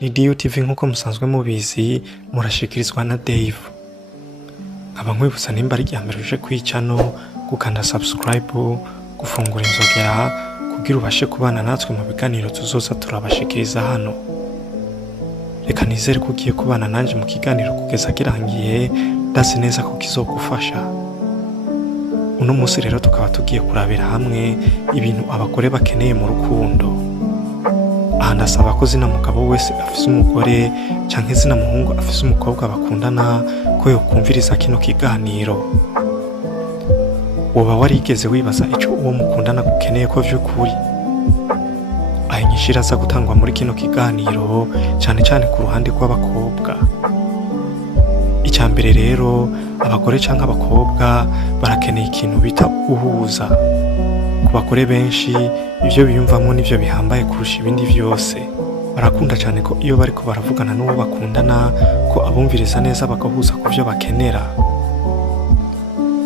ni DUTV nk'uko musanzwe mubizi murashikirizwa na Dave. Nkaba nkwibutsa nimba ari irya mbere uje kwicano gukanda subscribe, gufungura inzogera kugira ubashe kubana natwe mu biganiro tuzoza turabashikiriza hano. Reka nizere ko ugiye kubana nanje mu kiganiro kugeza kirangiye, ndazi neza ko kizogufasha. Uno munsi rero tukaba tugiye kurabira hamwe ibintu abagore bakeneye mu rukundo. Aha ndasaba ko zina mugabo wese afise umugore canke zina muhungu afise umukobwa bakundana ko yokumviriza kino kiganiro. Woba warigeze wibaza ico uwo mukundana gukeneye ko vy'ukuri? Aho inyishira za gutangwa muri kino kiganiro cane cane ku ruhande rw'abakobwa. Icambere rero abagore canke abakobwa barakeneye ikintu bita guhuza. Ku bagore benshi ivyo biyumvamwo nivyo bihambaye kurusha ibindi vyose. Barakunda cane ko iyo bariko baravugana n'uwo bakundana ko abumviriza neza bagahuza ku vyo bakenera.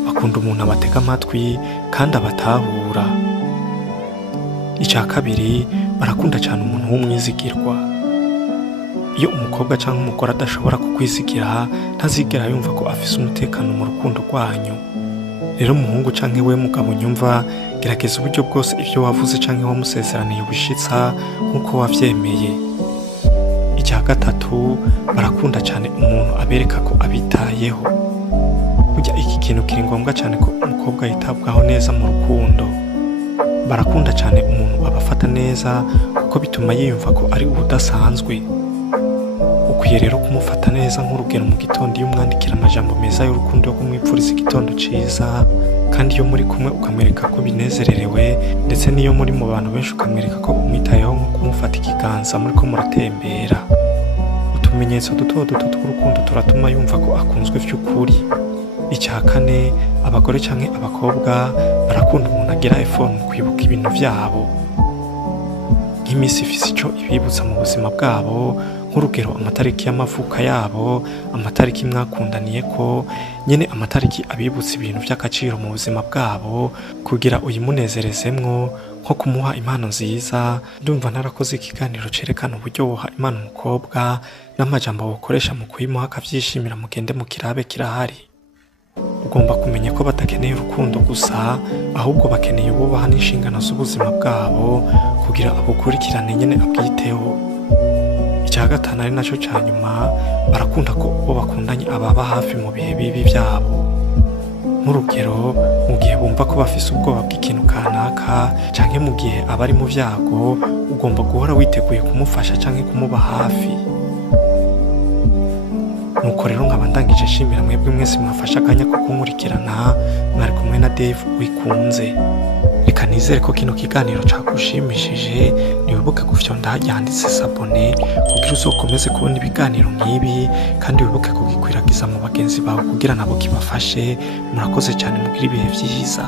Bakunda umuntu abatega amatwi kandi abatahura. Ica kabiri, barakunda cane umuntu w'umwizigirwa. Iyo umukobwa canke umugore adashobora kukwizigira, ntazigera yumva ko afise umutekano mu rukundo rwanyu. Rero umuhungu canke we mugabo nyumva, gerageza uburyo bwose ivyo wavuze canke wamusezeraniye ubishitsa nk'uko wavyemeye. Icya gatatu, barakunda cane umuntu abereka ko abitayeho. Burya iki kintu kiri ngombwa cane ko umukobwa yitabwaho neza mu rukundo. Barakunda cane umuntu abafata neza kuko bituma yiyumva ko ari ubudasanzwe. Ukwiye rero kumufata neza nk'urugero mu gitondo iyo umwandikira amajambo meza y'urukundo yo kumwipfuriza igitondo ciza, kandi iyo muri kumwe ukamwereka ko binezererewe, ndetse n'iyo muri mu bantu benshi ukamwereka ko umwitayeho nko kumufata ikiganza muri ko muratembera. Utumenyetso duto duto tw'urukundo turatuma yumva ko akunzwe vy'ukuri. Icya kane, abagore canke abakobwa barakunda umuntu agira effort mu kwibuka ibintu vyabo. Nk'imisi ifise ico ibibutsa mu buzima bwabo, nk'urugero amatariki y'amavuka yabo, amatariki mwakundaniye ko, nyene amatariki abibutsa ibintu vy'agaciro mu buzima bwabo kugira uyimunezerezemwo, nko kumuha impano nziza. Ndumva narakoze ikiganiro cerekana uburyo woha impano umukobwa n'amajambo wokoresha mu kuyimuha akavyishimira mugende mu kirabe kirahari. Ugomba kumenya ko badakeneye urukundo gusa, ahubwo bakeneye ububaha n'inshingano z'ubuzima bwabo kugira abukurikirane nyene abwiteho. Icya gatanu ari naco ca nyuma, barakunda ko uwo bakundanye ababa hafi mu bihe bibi vyabo. Nk'urugero, mu gihe bumva ko bafise ubwoba bw'ikintu kanaka canke mu gihe aba ari mu vyago, ugomba guhora witeguye kumufasha canke kumuba hafi. Nuko rero nkaba ndangije nshimira mwebwe mwese mwafashe akanya ko kunkurikirana. Mwari kumwe na Dave wikunze. Reka nizere ko kino kiganiro cakushimishije. Niwibuke gufyonda harya handitse s'abone kugira uzokomeze kubona ibiganiro nk'ibi, kandi wibuke kugikwiragiza mu bagenzi bawe kugira nabo kibafashe. Murakoze cyane, mugira ibihe vyiza.